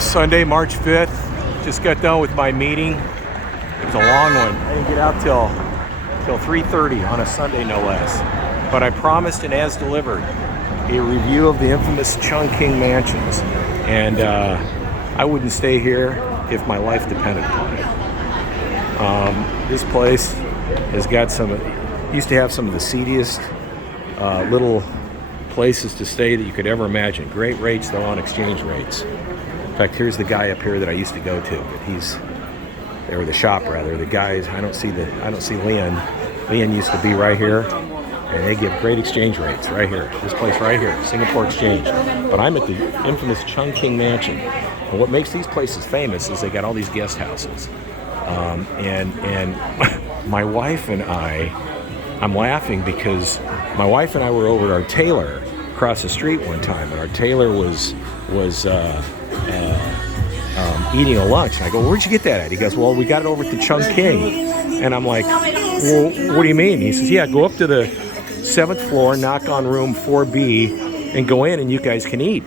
Sunday, March 5th. Just got done with my meeting. It was a long one. I didn't get out till 3:30 on a Sunday, no less. But I promised, and as delivered, a review of the infamous Chungking mansions. And I wouldn't stay here if my life depended upon it. This place has got used to have some of the seediest little places to stay that you could ever imagine. Great rates, though, on exchange rates. In fact, here's the guy up here that I used to go to. Or the shop rather. The guys, I don't see Leon. Leon used to be right here, and they give great exchange rates right here. This place right here, Singapore Exchange. But I'm at the infamous Chungking Mansion. And what makes these places famous is they got all these guest houses. And my wife and I'm laughing because my wife and I were over at our tailor across the street one time, and our tailor was eating a lunch. And I go, "Where'd you get that at?" He goes, "Well, we got it over at the Chungking." And I'm like, "Well, what do you mean?" He says, "Yeah, go up to the 7th floor, knock on room 4B, and go in, and you guys can eat."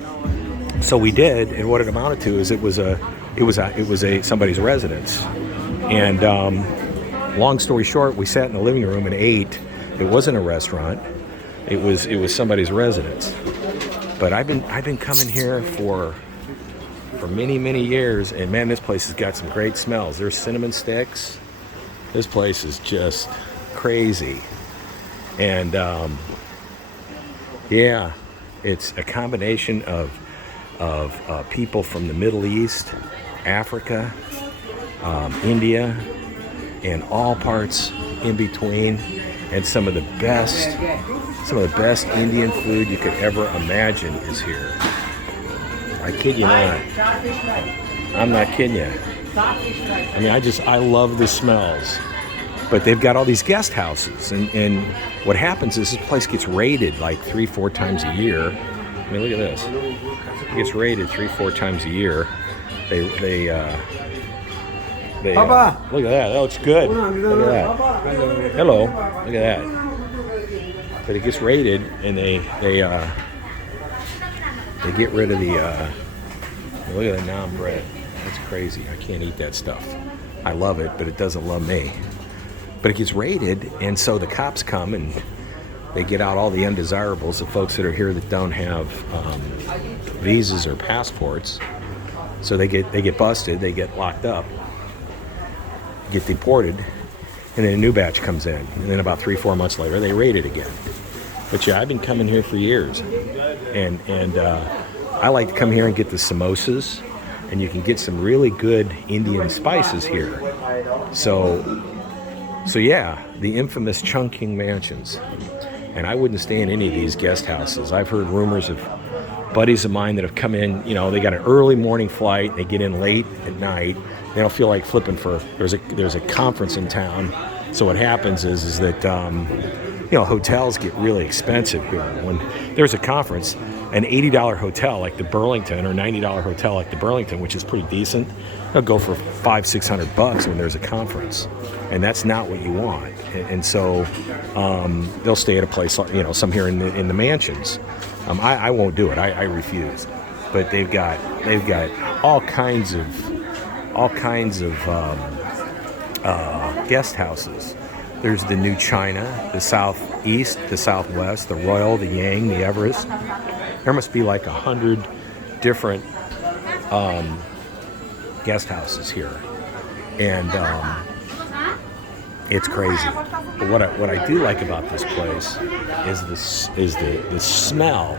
So we did, and what it amounted to is it was somebody's residence. And long story short, we sat in the living room and ate. It wasn't a restaurant. It was somebody's residence. But I've been coming here for many years, and man, this place has got some great smells. There's cinnamon sticks. This place is just crazy. And yeah, it's a combination of people from the Middle East, Africa, India, and all parts in between, and some of the best Indian food you could ever imagine is here. I kid you not. I'm not kidding you. I mean, I love the smells. But they've got all these guest houses, and what happens is this place gets raided like 3-4 times a year. I mean, look at this. It gets raided 3-4 times a year. They look at that. That looks good. Look at that. Hello. Look at that. But it gets raided, and they get rid of the. Look at the naan bread. That's crazy. I can't eat that stuff. I love it, but it doesn't love me. But it gets raided, and so the cops come and they get out all the undesirables, the folks that are here that don't have visas or passports. So they get busted, they get locked up, get deported, and then a new batch comes in. And then about 3-4 months later, they raid it again. But yeah, I've been coming here for years, and I like to come here and get the samosas, and you can get some really good Indian spices here. So yeah, the infamous Chungking mansions. And I wouldn't stay in any of these guest houses. I've heard rumors of buddies of mine that have come in, they got an early morning flight, they get in late at night, they don't feel like flipping there's a conference in town. So what happens is that hotels get really expensive here. When there's a conference, an $80 hotel like the Burlington or $90 hotel like the Burlington, which is pretty decent, they'll go for $500-600 when there's a conference, and that's not what you want. And so they'll stay at a place, some here in the mansions. I won't do it. I refuse. But they've got all kinds of guest houses. There's the New China, the Southeast, the Southwest, the Royal, the Yang, the Everest. There must be like 100 different guest houses here, and it's crazy. But what I do like about this place is the smell.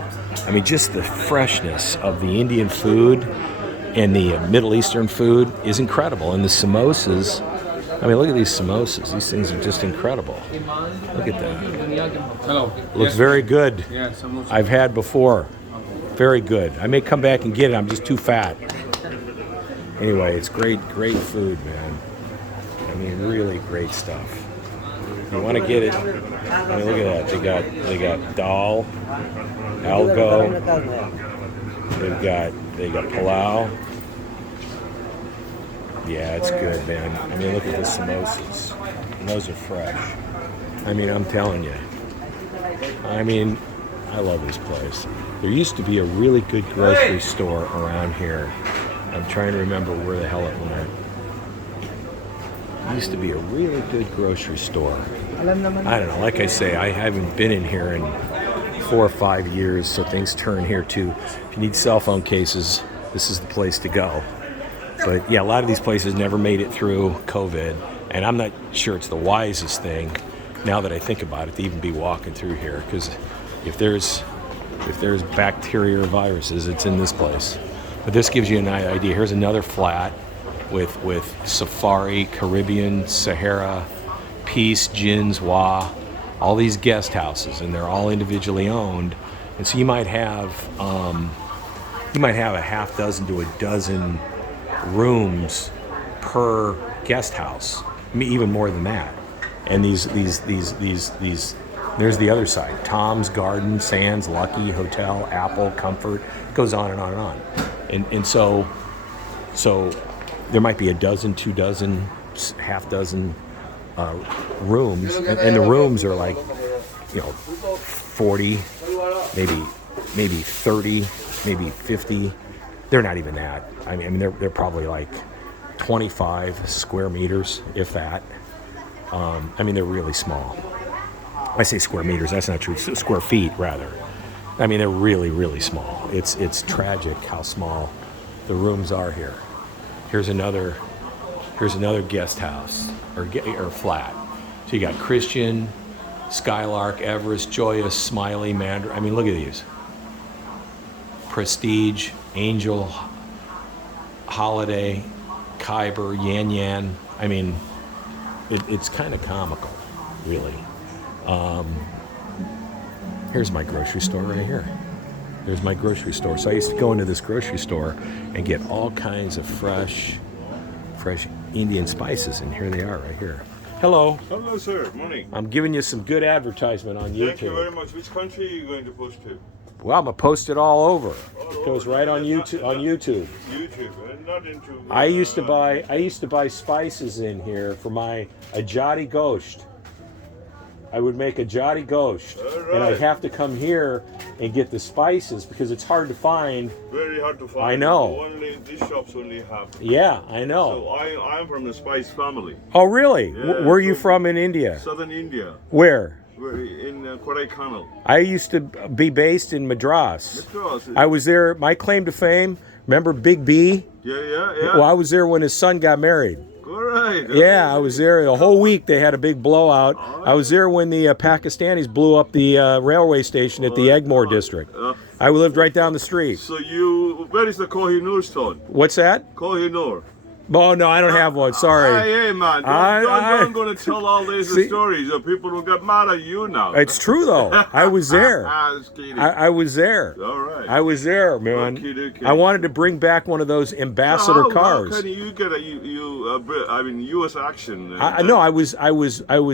I mean, just the freshness of the Indian food and the Middle Eastern food is incredible. And the samosas, I mean, look at these samosas. These things are just incredible. Look at that. Hello. Looks very good. Yeah, samosa. I've had before. Very good. I may come back and get it. I'm just too fat. Anyway, it's great food, man. I mean, really great stuff. You want to get it? I mean, look at that. They got dal, algo. They got palau. Yeah, it's good, man. I mean, look at the samosas. And those are fresh. I mean, I'm telling you. I mean, I love this place. There used to be a really good grocery store around here I'm trying to remember where the hell it went. It used to be a really good grocery store. I don't know. Like I say, I haven't been in here in 4 or 5 years, so things turn here too. If you need cell phone cases, this is the place to go. But yeah, a lot of these places never made it through COVID, and I'm not sure it's the wisest thing, now that I think about it, to even be walking through here, because if there's bacteria or viruses, it's in this place. But this gives you an idea. Here's another flat with Safari, Caribbean, Sahara, Peace, Jins, Wa, all these guest houses, and they're all individually owned. And so you might have a half dozen to a dozen rooms per guest house, even more than that. And these there's the other side: Tom's Garden, Sands, Lucky, Hotel, Apple, Comfort. It goes on and on and on. And so there might be a dozen, 2 dozen, half dozen rooms, and the rooms are like, 40, maybe 30, maybe 50. They're not even that. I mean they're probably like 25 square meters, if that. They're really small. I say square meters, that's not true. Square feet, rather. I mean, they're really, really small. It's tragic how small the rooms are here. Here's another guest house or flat. So you got Christian, Skylark, Everest, Joyous, Smiley, Mandarin. I mean, look at these. Prestige, Angel, Holiday, Kyber, Yan Yan. I mean, it's kind of comical, really. Here's my grocery store right here. There's my grocery store. So I used to go into this grocery store and get all kinds of fresh Indian spices, and here they are right here. Hello. Hello, sir. Morning. I'm giving you some good advertisement on YouTube. Thank you very much. Which country are you going to post to? Well, I'm gonna post it all over. It goes right on YouTube. On YouTube. YouTube. Not into. I used to buy spices in here for my ajadi gosht. I would make a jadi gosht, right. and I'd have to come here and get the spices because it's hard to find. Very hard to find. I know. These shops only have. Yeah, I know. So I'm from the spice family. Oh, really? Yeah, where are you from in India? Southern India. Where? In Kodaikanal. I used to be based in Madras. I was there. My claim to fame. Remember Big B? Yeah. Well, I was there when his son got married. All right. Yeah, I was there the whole week. They had a big blowout. I was there when the Pakistanis blew up the railway station at the Egmore district. I lived right down the street. So where is the Kohinoor stone? What's that? Kohinoor. Oh, no, I don't have one. Sorry. Hey, man. I'm going to tell all these stories. People will get mad at you now. It's true, though. I was there. Just kidding. I was there. All right. I was there, man. Okay. I wanted to bring back one of those ambassador cars. How can you get U.S. action? No, I was,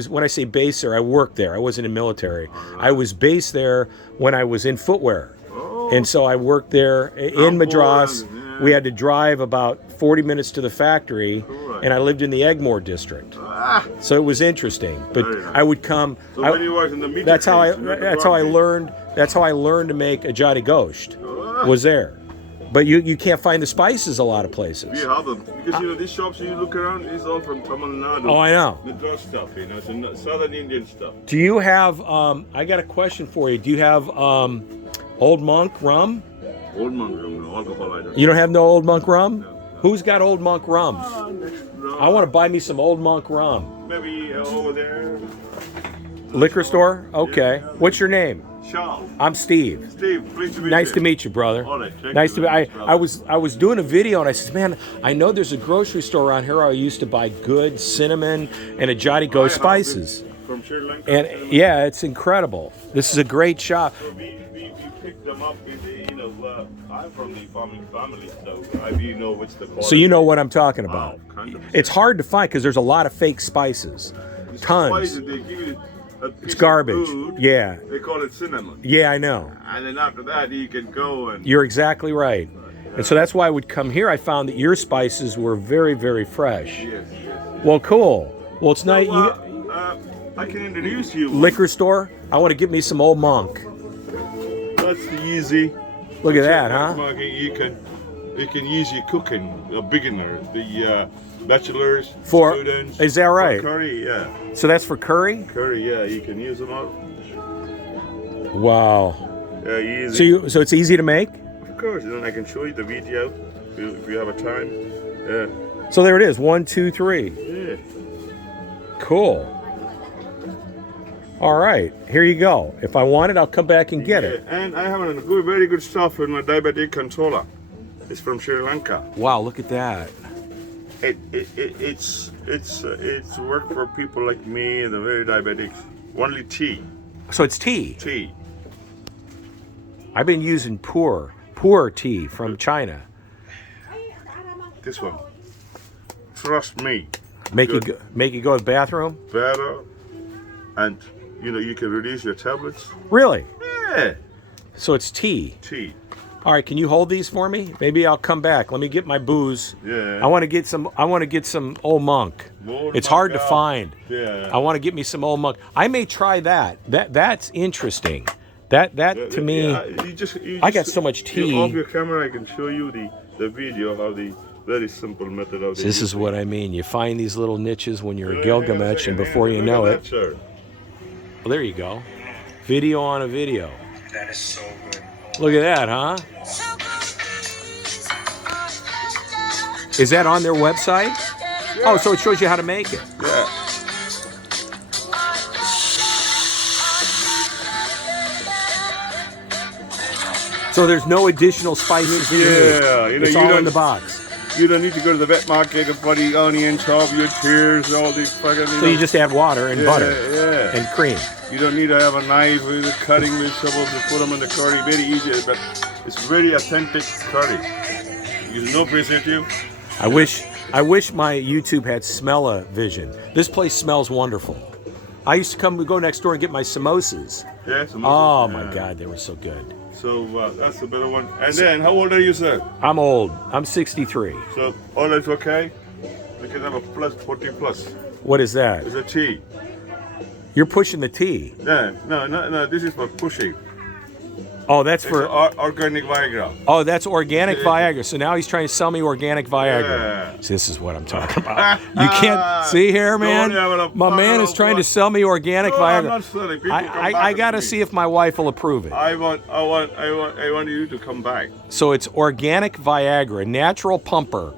when I say base there, I worked there. I wasn't in military. Right. I was based there when I was in footwear. Oh. And so I worked there in Madras. We had to drive about 40 minutes to the factory, and I lived in the Egmore district. So it was interesting. But I would come. So when you worked in the meat that's how I learned. That's how I learned to make a jadi gosht. Was there. But you can't find the spices a lot of places. We have them because these shops you look around is all from Tamil Nadu. Oh, I know. Madras stuff, it's Southern Indian stuff. Do you have? I got a question for you. Do you have Old Monk rum? Old Monk rum, no alcohol either. You don't have no Old Monk rum? No. Who's got Old Monk rum? I want to buy me some Old Monk rum. Maybe over there. Liquor store? Okay. Yeah. What's your name? Charles. I'm Steve. Steve, pleased to meet you. Nice to meet you, brother. All right, nice to meet you. I was doing a video and I said, man, I know there's a grocery store around here where I used to buy good cinnamon and ajadi gosht spices. From Sri Lanka. And yeah, it's incredible. This is a great shop. So we picked them up in the, I'm from the farming family, so I know what's the quality. So you know what I'm talking about. Kind of. It's hard to find because there's a lot of fake spices. Tons. Spices, they give you a piece it's garbage. Of food, yeah. They call it cinnamon. Yeah, I know. And then after that, you can go and... You're exactly right. And so that's why I would come here. I found that your spices were very, very fresh. Yes. Well, cool. Well, it's nice. I can introduce you. Liquor store? I want to get me some Old Monk. That's easy. Look at that, huh? You can You can use your cooking, a beginner, the bachelors, For students. is that right? For curry, yeah. So that's for curry? Curry, yeah. You can use them all. Wow. Yeah, easy. So it's easy to make? Of course, and then I can show you the video if you have a time. Yeah. So there it is. 1, 2, 3. Yeah. Cool. All right. Here you go. If I want it, I'll come back and get it. And I have a good, very good stuff in my diabetic controller. It's from Sri Lanka. Wow, look at that. It's work for people like me and the very diabetics. Only tea. So it's tea. Tea. I've been using pu'er tea from China. This one. Trust me. Make Good. you go to the bathroom? Better. And you can reduce your tablets. Really? Yeah. So it's tea. Tea. All right, can you hold these for me? Maybe I'll come back. Let me get my booze. Yeah. I want to get some Old Monk. It's hard to find. Yeah. I want to get me some Old Monk. I may try that. That's interesting. That to me. You I got so much tea. Off your camera, I can show you the video how the very simple method of This is what I mean. You find these little niches when you're a Gilgamesh, and before you know it. Sir. Well, there you go. Video on a video. That is so good. Look at that, huh? Is that on their website? Yeah. Oh, so it shows you how to make it. Yeah. So there's no additional spices. Yeah, it's all in the box. You don't need to go to the vet market and buy the onion, chop your tears, all these fucking. So you just add water and butter yeah. and cream. You don't need to have a knife with the cutting vegetables to put them in the curry. Very easy, but it's very authentic curry. There's no preservative. I wish my YouTube had smell-o-vision. This place smells wonderful. I used to go next door and get my samosas. Yeah, Oh my God, they were so good. So that's the better one. And then, how old are you, sir? I'm old. I'm 63. So all that's okay. We can have a plus 40 plus. What is that? It's a tea. You're pushing the tea. No. This is for pushing. Oh, that's It's for organic Viagra. Oh, that's organic Viagra. So now he's trying to sell me organic Viagra. Yeah. So this is what I'm talking about. You can't see here, man. My man is trying to sell me organic No, Viagra. I'm not selling. People come I back gotta to me. see if my wife will approve it. I want you to come back. So it's organic Viagra, natural pumper.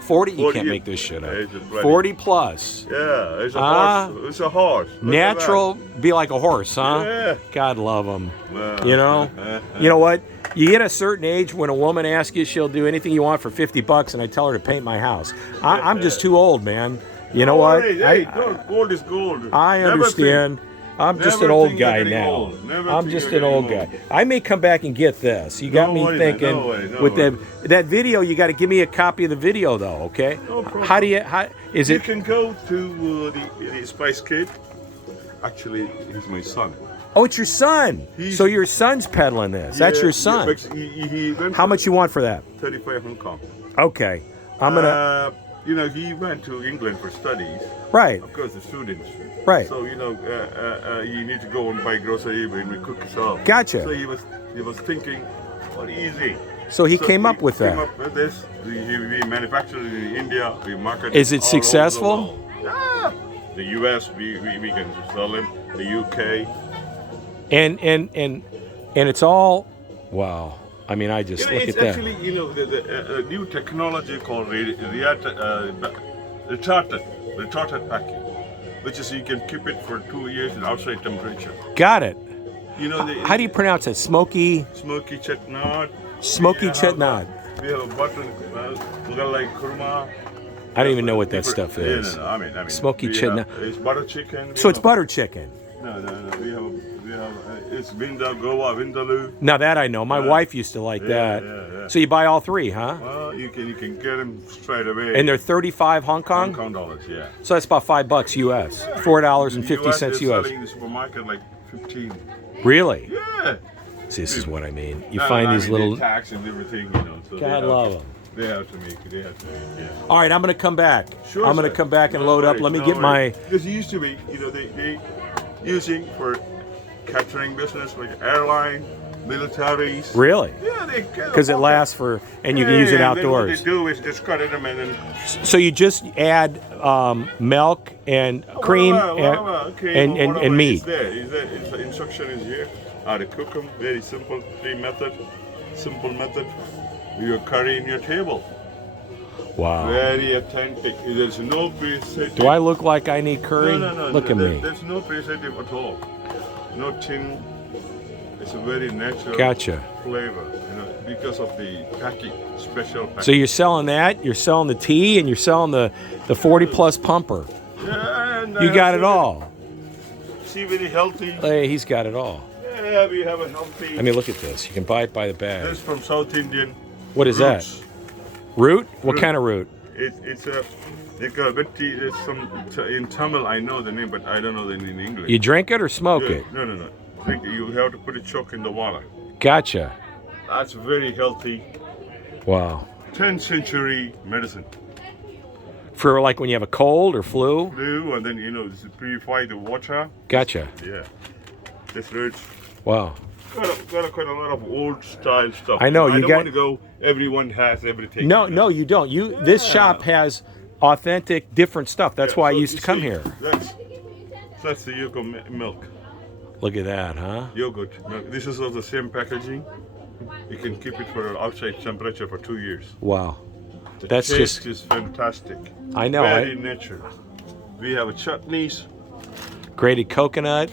40. You 40, can't make this shit up. it's a bloody- 40 plus. Yeah, it's a horse. It's a horse. Look at Natural, be like a horse, huh? Yeah. God love them. Well, You know. You know what? You get a certain age when a woman asks you, she'll do anything you want for $50, and I tell her to paint my house. I'm just too old, man. You know what? Hey, gold is gold. I Never understand. I'm just an never old think you're guy getting now. old. Never I'm think just you're an old getting guy. old. I may come back and get this. You got No me way, man. thinking. No way, no with way. that video, you got to give me a copy of the video, though. Okay? No problem. How do you? Is You it? can go to the Spice Kid. Actually, he's my son. Oh, it's your son. He's- So your son's peddling this. That's Yeah, your son. yeah, but he went How much you want for that? 35 Hong Kong. Okay. I'm gonna. He went to England for studies. Right. Of course, the students. Right. So you need to go and buy grocery and we cook yourself. Gotcha. So he was thinking, what easy. So he came up with came that. up with this. We manufactured it in India. We market. Is it all over the successful? world. Yeah. The U.S. we can sell them. The U.K. And it's all. Wow. I mean, I just look It's at that. actually the new technology called retarded packing, which is you can keep it for 2 years in outside temperature. Got it. How do you the pronounce it? Smoky smoky chetnad? Smoky chetnad. We have a butter mughal kurma. I don't even know what that stuff is. I mean, Smoky we chetnad. have- It's butter chicken. So it's butter chicken. No. We have it's Vinda Goa Vindaloo. Now that I know. My wife used to like that. Yeah. So you buy all three, huh? Well, you can get them straight away. And they're 35 Hong Kong? Hong Kong dollars, yeah. So that's about $5 US. $4.50 US. US. Selling in the supermarket like 15. Really? Yeah. See, this is what I mean. You No, find I these mean, little. they tax and everything, So God love them. They have to make it. Yeah. All right, I'm going to come back. Sure. I'm going to sir. come back and No load up. worries, Let me no get my. worries. Because it used to be, they using for catering business like airline, militaries. Really? Yeah, they Because it lasts for, and you can use it Then outdoors. what they do is discard them and then So you just add milk and cream and meat. It's there. It's the instruction is here. How to cook them. Very simple. Simple method. You curry in your table. Wow. Very authentic. There's no preservative. Do I look like I need curry? No. Look at me. There's no preservative at all. No tin. It's a very natural Gotcha. flavor, because of the packing, special packing. So you're selling that, you're selling the tea, and you're selling the 40 plus pumper. Yeah, and You got it all. See, very healthy. Hey, he's got it all. Yeah, we have a healthy. I mean, look at this. You can buy it by the bag. This from South Indian. What is roots. that? Root? What Root. kind of root? It's a. They got veti. There's some in Tamil. I know the name, but I don't know the name in English. You drink it or smoke Yeah, it? No. Drink it. You have to put a choke in the water. Gotcha. That's very healthy. Wow. 10th century medicine. For like when you have a cold or flu? Blue, and then purify the water. Gotcha. Yeah. This rich. Wow. Got quite a lot of old style stuff. I know, I you don't got- want to go. Everyone has everything. No, you don't. This Yeah. shop has authentic, different stuff. That's why I So used you to come see, here. That's the yogurt milk. Look at that, huh? Yogurt milk. This is of the same packaging. You can keep it for outside temperature for 2 years. Wow. The That's taste just- is fantastic. I know. Very natural. We have chutneys. Grated coconut.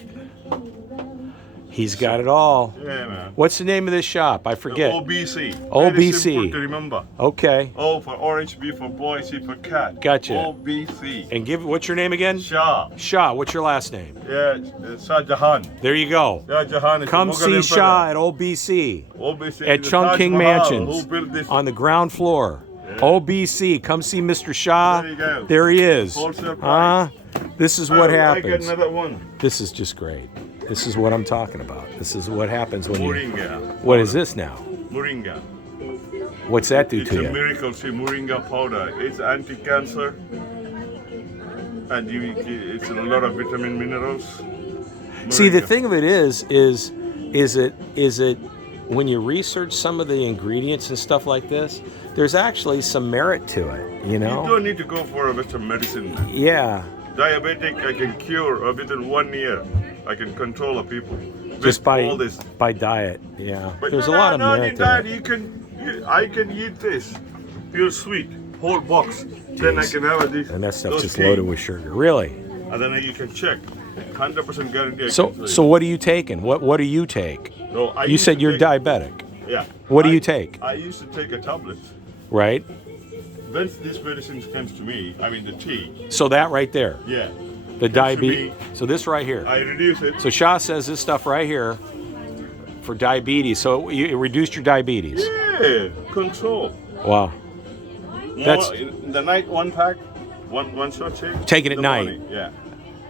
He's got it all. Yeah, man. What's the name of this shop? I forget. OBC. OBC. Very simple to remember. Okay. O for orange, B for boy, C for cat. Gotcha. OBC. And what's your name again? Shah. Shah. What's your last name? Yeah, Shah Jahan. There you go. Shah Jahan is Come the Mughal see emperor. Shah at OBC OBC at the Chungking Taj Mahal. Mansions Who built this? on the ground floor. Yeah. OBC. Come see Mr. Shah. There you go. There he is. Wholesale price. This is what I got happens. another one. This is just great. This is what I'm talking about. This is what happens when you. Moringa. What is this now? Moringa. What's that do It's to a you? miracle. See, moringa powder. It's anti-cancer, and it's a lot of vitamin minerals. See, the Moringa. thing of it is it when you research some of the ingredients and stuff like this, there's actually some merit to it. You You know? don't need to go for a Western medicine. Man. Yeah. Diabetic, I can cure within 1 year. I can control the people. Just With all this. by diet. Yeah. But There's a lot of merit to that. it. I can eat this pure sweet whole box. Then I Jeez. can have this. And that stuff's those just cake. loaded with sugar. Really? And then you can check. 100% guarantee. I So can say. so what are you taking? What do you take? So I You used said to you're take- diabetic, Yeah. What do you take? I used to take a tablet. right? When this medicine comes to me, I mean the tea. So that right there, Yeah. the Comes to diabetes. me, So this right here. I reduce it. So Shah says this stuff right here for diabetes. So it reduced your diabetes. Yeah. Control. Wow. That's- In the night, one pack, one shot take. Take it at In the night. morning, yeah.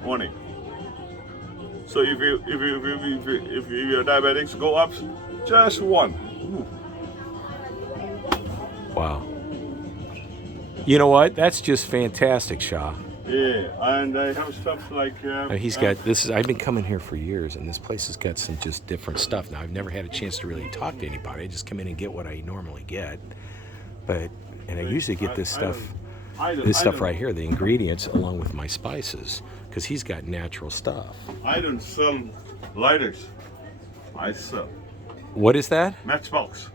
Morning. So if your diabetics go up, just one. Ooh. Wow. You know what? That's just fantastic, Shah. Yeah, and I have stuff like. He's got this. I've been coming here for years, and this place has got some just different stuff. Now I've never had a chance to really talk to anybody. I just come in and get what I normally get, and I usually get this stuff. This stuff right here, the ingredients along with my spices, because he's got natural stuff. I don't sell lighters. I sell What is that? matchbox.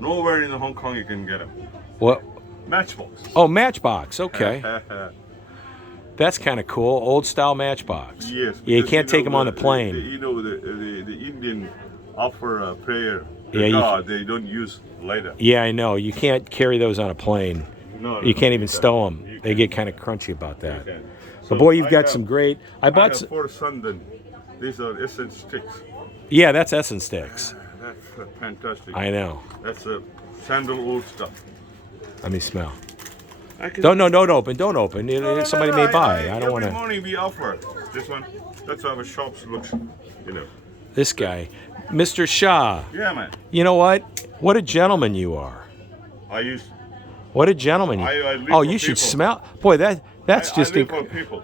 Nowhere in Hong Kong you can get them. What? Matchbox. Oh, Matchbox. Okay, that's kind of cool. Old style Matchbox. Yes. Yeah, you because, can't take them on the the plane. the Indian offer a prayer. Yeah, To you- God, they don't use lighter. Yeah, I know. You can't carry those on a plane. No, You can't even can. stow them. You They can. get kind of crunchy about that. Okay. But So boy, you've I got have- some great. I I bought. have 4 Sundan. These are essence sticks. Yeah, that's essence sticks. That's fantastic. I know. That's a sandalwood stuff. Let me smell. I can- Don't open. Don't open. No, Somebody no, may buy. I don't Every want to. morning we offer this one. That's how the shops looks. You know. This guy, Mr. Shah. Yeah, man. You know what? What a gentleman you are. I use. What a gentleman you. I live Oh, for you should people. smell. Boy, that's I just. live for people.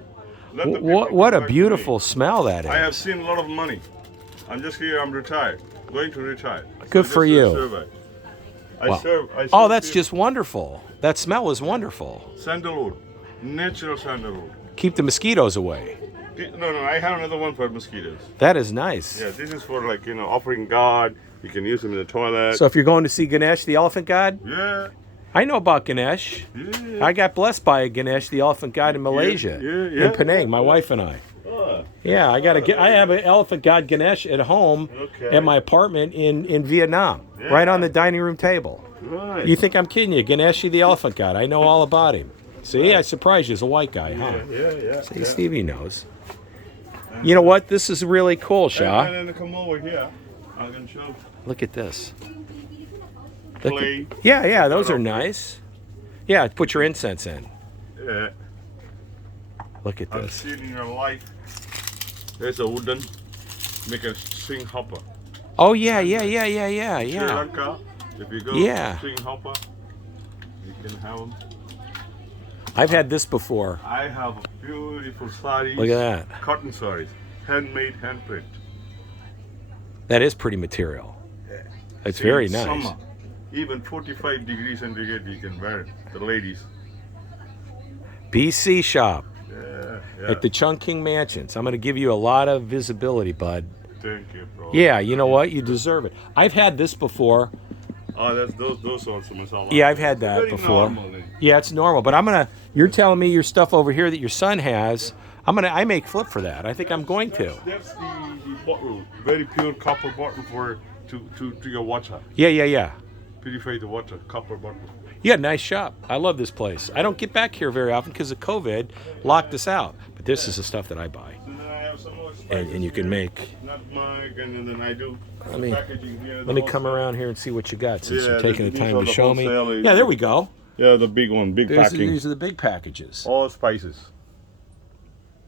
Let the people What come a back to beautiful me. smell that I have is. seen a lot of money. I'm just here. I'm retired. going to retire. Good So for just a you. survey. I Wow. serve Oh, that's people- just wonderful. That smell is wonderful. sandalwood, natural sandalwood. Keep the mosquitoes away. No, I have another one for mosquitoes. That is nice. Yeah, this is for like, offering God. You can use them in the toilet. So if you're going to see Ganesh, the elephant god, yeah, I know about Ganesh. yeah. I got blessed by a Ganesh, the elephant god in Malaysia, yeah. in Penang. My wife and I. Ah, Yeah, I have an elephant god Ganesh at home Okay. at my apartment in Vietnam, Yeah. right on the dining room table. right. You think I'm kidding you? Ganesh, the elephant god. I know all about him. See, I surprised you as a white guy, huh? Yeah. See, Stevie knows. You know what? This is really cool, Shah. And then come over here. I can show Look at this. Look at- clay. yeah, those are nice. Yeah, put your incense in. Yeah, Look at I've this. seen in your life. There's a wooden, make a string hopper. Oh, yeah. Sri Lanka, if you go Yeah. string hopper, you can have them. I've had this before. I have beautiful saris. Look at that. Cotton saris, handmade, handprint. That is pretty material. It's In very nice. Summer, even 45 degrees centigrade, you can wear it. The ladies. BC shop Yeah. at the Chungking Mansions. I'm going to give you a lot of visibility, bud. Thank you, bro. Yeah, you know what? You deserve it. I've had this before. Oh, that's those also masala. Yeah, I've had that Very before. normal, eh? Yeah, it's normal. But you're telling me your stuff over here that your son has. I make flip for that. I think I'm going to. That's the bottle, very pure copper bottle to your water. Yeah. Purify the water, copper bottle. Yeah, nice shop. I love this place. I don't get back here very often because of COVID locked us out. But this is the stuff that I buy. And then I have some more And you can here, make. nutmeg, and then I do Let me- packaging here. Let me come around here and see what you got since Yeah, you're taking the these time are to the show me. wholesale- Yeah, there we go. Yeah, the big one, big packing. These are the big packages. All spices.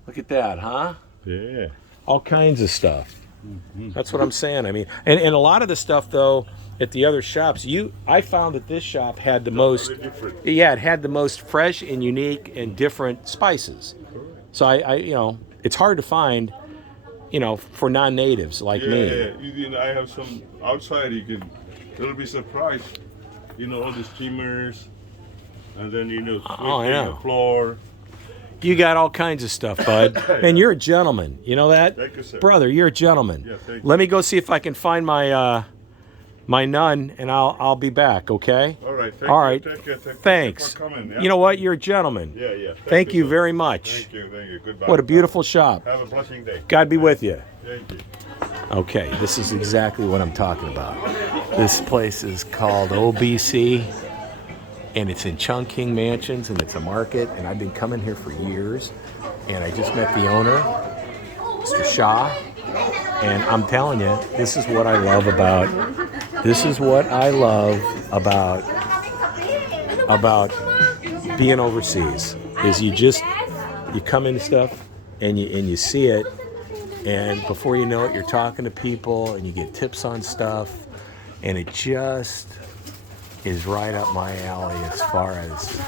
Look at that, huh? Yeah. All kinds of stuff. That's what I'm saying. I mean, and a lot of the stuff though at the other shops, I found that this shop had the most. Very different. Yeah, it had the most fresh and unique and different spices. So I it's hard to find, for non-natives like me. I have some outside. You'll be surprised. All the steamers, and then Oh, I know. the floor. You got all kinds of stuff, bud. Man, you're a gentleman. You know that? Thank you, sir. Brother, you're a gentleman. Yeah, thank you. Let me go see if I can find my my nun, and I'll be back, okay? All right. All right. Take care. Thanks. For coming, yeah? You know what? You're a gentleman. Yeah. Thank you sir. very much. Thank you. Goodbye. What a beautiful shop. Have a blessing day. God be with you. Thank you. Okay, this is exactly what I'm talking about. This place is called OBC, and it's in Chungking Mansions, and it's a market, and I've been coming here for years, and I just met the owner, Mr. Shah, and I'm telling you, this is what I love about being overseas, is you come into stuff, and you see it, and before you know it, you're talking to people, and you get tips on stuff, and it just is right up my alley as far as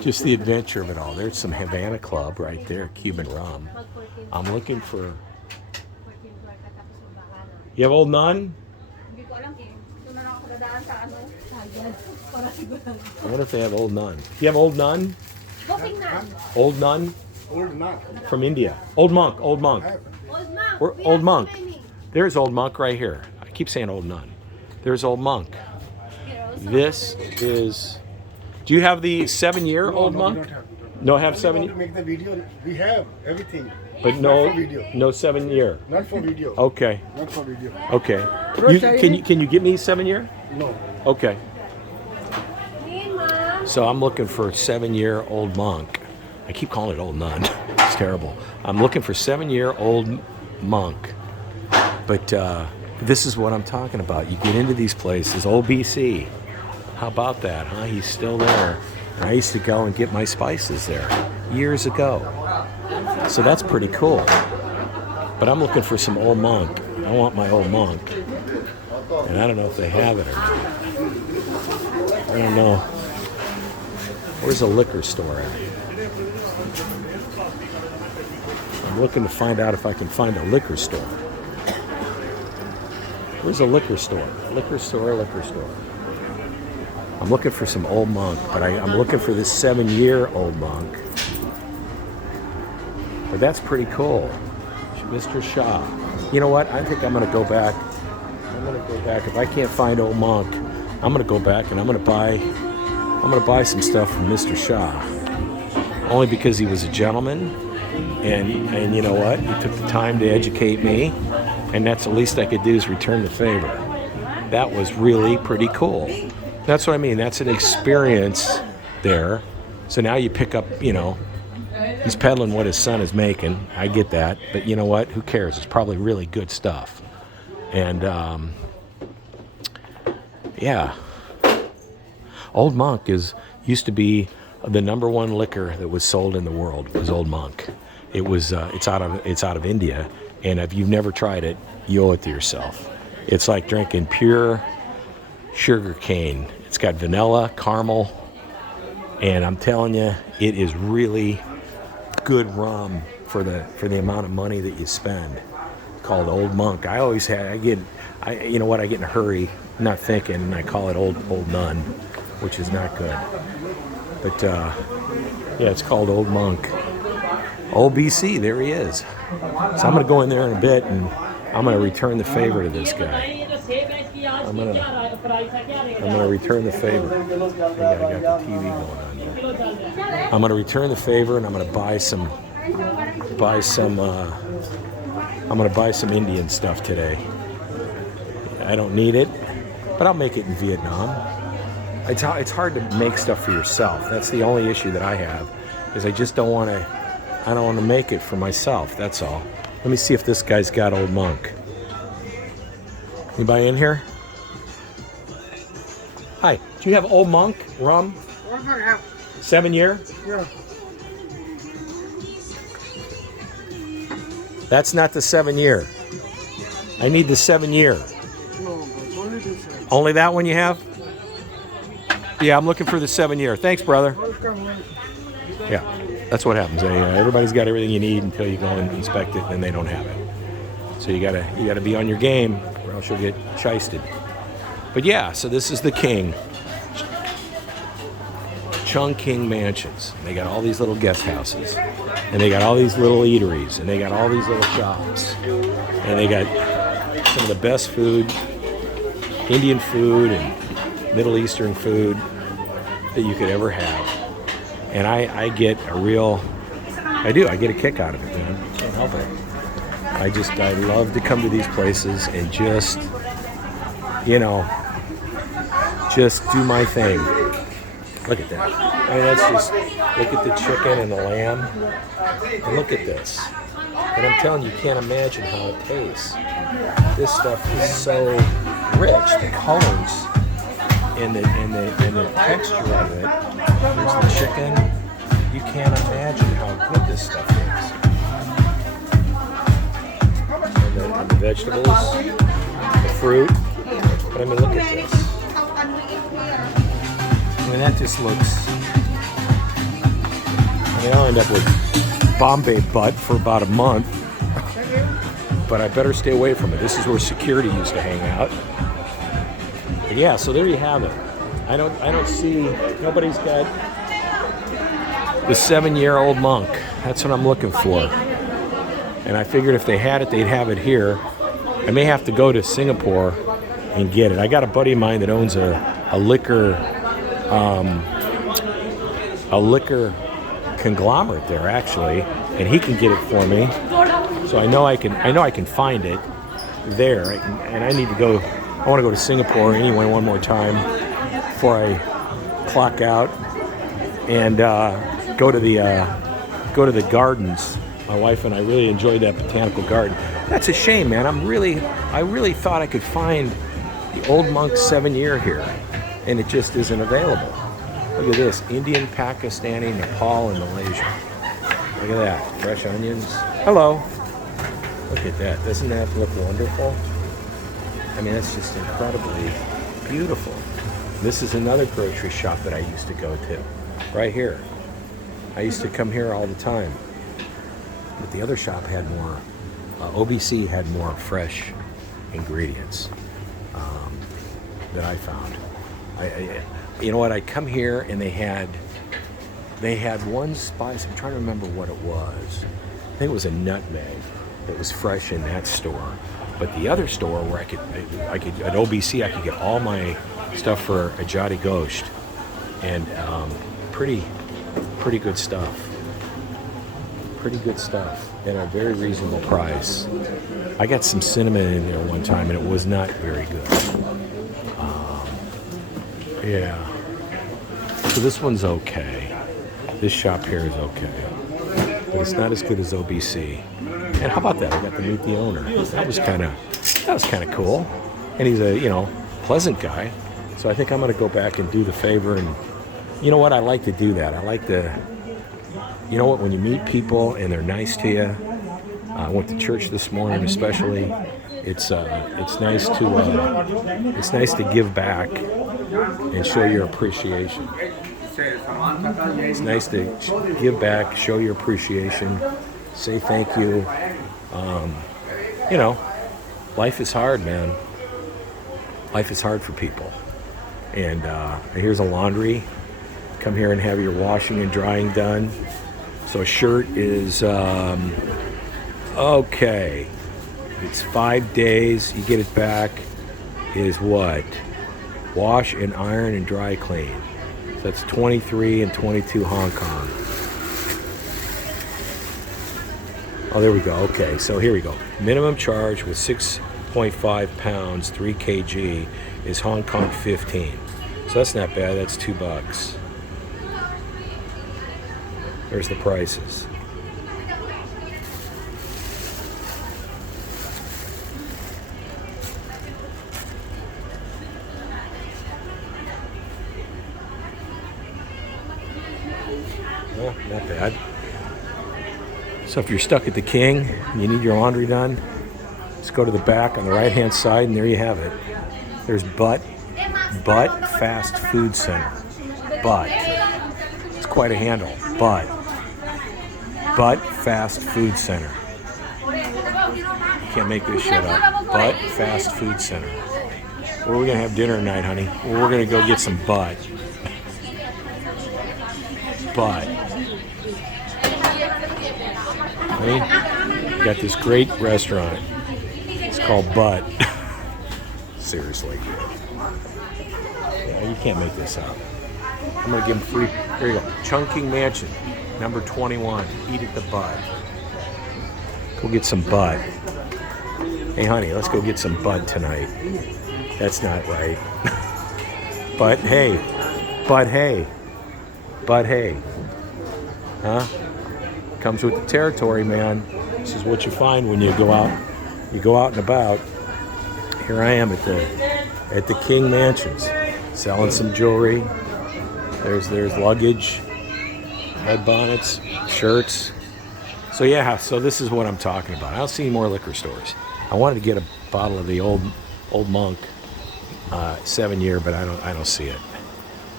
just the adventure of it all. There's some Havana Club right there, Cuban rum. I'm looking for. You have Old Nun? I wonder if they have Old Nun. You have Old Nun? Old Nun? Old monk. From India. Old Monk. We're Old Monk. There's Old Monk right here. I keep saying Old Nun. There's Old Monk. This is. Do you have the 7-year Old Monk? We don't have. No, have We 7 want to make the video. We have everything. but Not no, for video. no 7-year. Not for video. Okay, Not for video. okay. Can you get me 7-year? No. Okay. So I'm looking for 7-year Old Monk. I keep calling it Old Nun. It's terrible. I'm looking for 7-year Old Monk. But this is what I'm talking about. You get into these places, Old BC. How about that, huh? He's still there. And I used to go and get my spices there years ago. So that's pretty cool. But I'm looking for some Old Monk. I want my Old Monk. And I don't know if they have it or not. I don't know. Where's a liquor store at? I'm looking to find out if I can find a liquor store. Where's a liquor store? Liquor store, liquor store. I'm looking for some Old Monk, but I'm looking for this 7-year Old Monk. But that's pretty cool. Mr. Shah. You know what? I think I'm going to go back. I'm going to go back. If I can't find Old Monk, I'm going to go back and I'm going to buy some stuff from Mr. Shah. Only because he was a gentleman, and you know what? He took the time to educate me, and that's the least I could do is return the favor. That was really pretty cool. That's what I mean. That's an experience there. So now you pick up, you know, he's peddling what his son is making. I get that. But you know what? Who cares? It's probably really good stuff. And, yeah. Old Monk used to be the number one liquor that was sold in the world was Old Monk. It was it's out of India, and if you've never tried it, you owe it to yourself. It's like drinking pure sugar cane. It's got vanilla, caramel, and I'm telling you, it is really good rum for the amount of money that you spend. Called Old Monk. I get you know what? I get in a hurry, not thinking, and I call it Old Nun, which is not good. But yeah, it's called Old Monk. Old BC, there he is. So I'm going to go in there in a bit, and I'm going to return the favor to this guy. I'm going to return the favor. I got the TV going on here. I'm going to return the favor, and I'm going to buy some. I'm going to buy some Indian stuff today. I don't need it, but I'll make it in Vietnam. It's hard to make stuff for yourself. That's the only issue that I have, is I just don't want to. I don't want to make it for myself. That's all. Let me see if this guy's got Old Monk. Anybody in here? Hi. Do you have Old Monk rum? 7-year? Yeah. That's not the 7-year. I need the 7-year. No, but only this one. Only that one you have? Yeah, I'm looking for the 7-year. Thanks, brother. Yeah, that's what happens. Everybody's got everything you need until you go and inspect it, and they don't have it. So you gotta be on your game, or else you'll get shysted. But yeah, so this is the King. Chungking Mansions. They got all these little guest houses, and they got all these little eateries, and they got all these little shops, and they got some of the best food, Indian food and Middle Eastern food that you could ever have. And I get I get a kick out of it, man. Can't help it. I love to come to these places and just do my thing. Look at that. I mean, that's just, look at the chicken and the lamb. And look at this. And I'm telling you, you can't imagine how it tastes. This stuff is so rich. The colors and the texture of it. There's the chicken. You can't imagine how good this stuff is. And the vegetables, the fruit. But I mean, look at this. I mean, that just looks. I mean, I'll end up with Bombay butt for about a month. But I better stay away from it. This is where security used to hang out. But yeah, so there you have it. I don't see, nobody's got the 7-year-old Monk. That's what I'm looking for. And I figured if they had it, they'd have it here. I may have to go to Singapore and get it. I got a buddy of mine that owns a liquor conglomerate there, actually, and he can get it for me. So I know I can find it there. And I need to go. I want to go to Singapore anyway one more time before I clock out and go to the gardens. My wife and I really enjoyed that botanical garden. That's a shame, man. I really thought I could find the Old Monk 7-year here, and it just isn't available. Look at this: Indian, Pakistani, Nepal, and Malaysia. Look at that, fresh onions. Hello. Look at that. Doesn't that look wonderful? I mean, it's just incredibly beautiful. This is another grocery shop that I used to go to, right here. I used to come here all the time. but the other shop had more. OBC had more fresh ingredients that I found. You know what? I come here and they had one spice. I'm trying to remember what it was. I think it was a nutmeg that was fresh in that store. But the other store where I could at OBC I could get all my stuff for a Jadi Ghost, and pretty good stuff. Pretty good stuff at a very reasonable price. I got some cinnamon in there one time and it was not very good. Yeah. So this one's okay. This shop here is okay. But it's not as good as OBC. And how about that? I got to meet the owner. That was kind of cool. And he's a, pleasant guy. So I think I'm going to go back and do the favor. And you know what? I like to do that. I like to, you know what? When you meet people and they're nice to you, I went to church this morning especially. It's nice to give back and show your appreciation. It's nice to give back, show your appreciation, say thank you. Life is hard, man. Life is hard for people. And here's a laundry. Come here and have your washing and drying done. So a shirt is, okay. It's 5 days. You get it back. Is what? Wash and iron and dry clean. So that's 23 and 22 Hong Kong. Oh, there we go. Okay, so here we go. Minimum charge with 6.5 pounds, 3 kg is Hong Kong 15. So that's not bad. That's $2. There's the prices. Well, not bad. So if you're stuck at the King and you need your laundry done, just go to the back on the right-hand side, and there you have it. There's Butt Fast Food Center. Butt. It's quite a handle. Butt Fast Food Center. You can't make this shit up. Butt Fast Food Center. Where are we gonna have dinner tonight, honey? Well, we're gonna go get some butt. Butt. Honey, we got this great restaurant. It's called Butt. Seriously. Yeah, you can't make this up. I'm gonna give them free. There you go. Chungking Mansion, number 21. Eat at the Butt. Go get some butt. Hey, honey, let's go get some butt tonight. That's not right. But hey. Huh? Comes with the territory, man. This is what you find when you go out. You go out and about. Here I am at the King Mansions, selling some jewelry. There's luggage, head bonnets, shirts. So yeah, so this is what I'm talking about. I don't see any more liquor stores. I wanted to get a bottle of the old Monk 7-year, but I don't see it.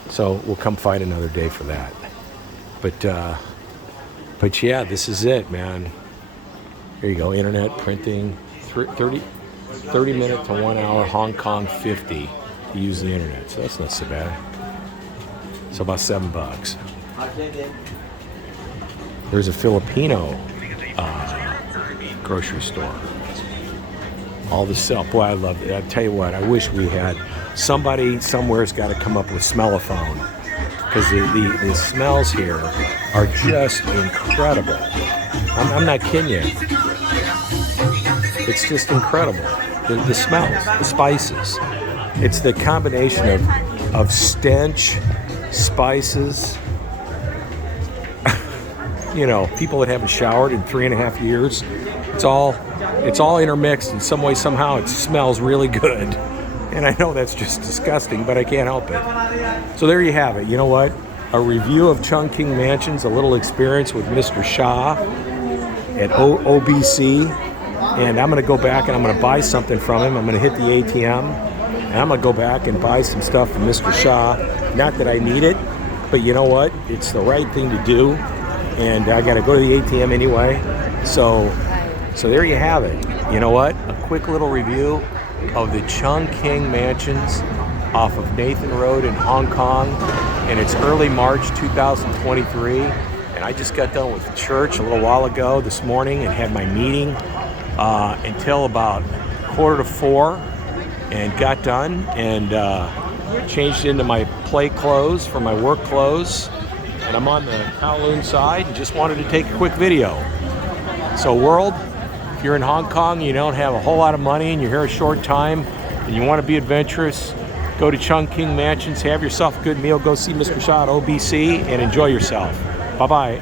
So we'll come find another day for that. But yeah, this is it, man. There you go. Internet printing, 30 minute to 1 hour, Hong Kong 50 to use the internet. So that's not so bad. So about $7. There's a Filipino grocery store. All the stuff. Boy, I love it. I tell you what, I wish we had somebody somewhere's got to come up with smellophone, because the smells here are just incredible. I'm not kidding you. It's just incredible. The smells, the spices. It's the combination of stench, spices. People that haven't showered in 3.5 years. It's all intermixed in some way, somehow. It smells really good. And I know that's just disgusting, but I can't help it. So there you have it. You know what? A review of Chungking Mansions, a little experience with Mr. Shah at OBC. And I'm going to go back and I'm going to buy something from him. I'm going to hit the ATM. And I'm going to go back and buy some stuff from Mr. Shah. Not that I need it, but you know what? It's the right thing to do. and I got to go to the ATM anyway. So there you have it. You know what? A quick little review of the Chungking mansions off of Nathan Road in Hong Kong, and it's early March 2023. And I just got done with church a little while ago this morning and had my meeting until about 3:45, and got done and changed into my play clothes for my work clothes, and I'm on the Kowloon side and just wanted to take a quick video. So world, if you're in Hong Kong, you don't have a whole lot of money and you're here a short time and you want to be adventurous, go to Chungking Mansions, have yourself a good meal, go see Mr. Shah at OBC, and enjoy yourself. Bye-bye.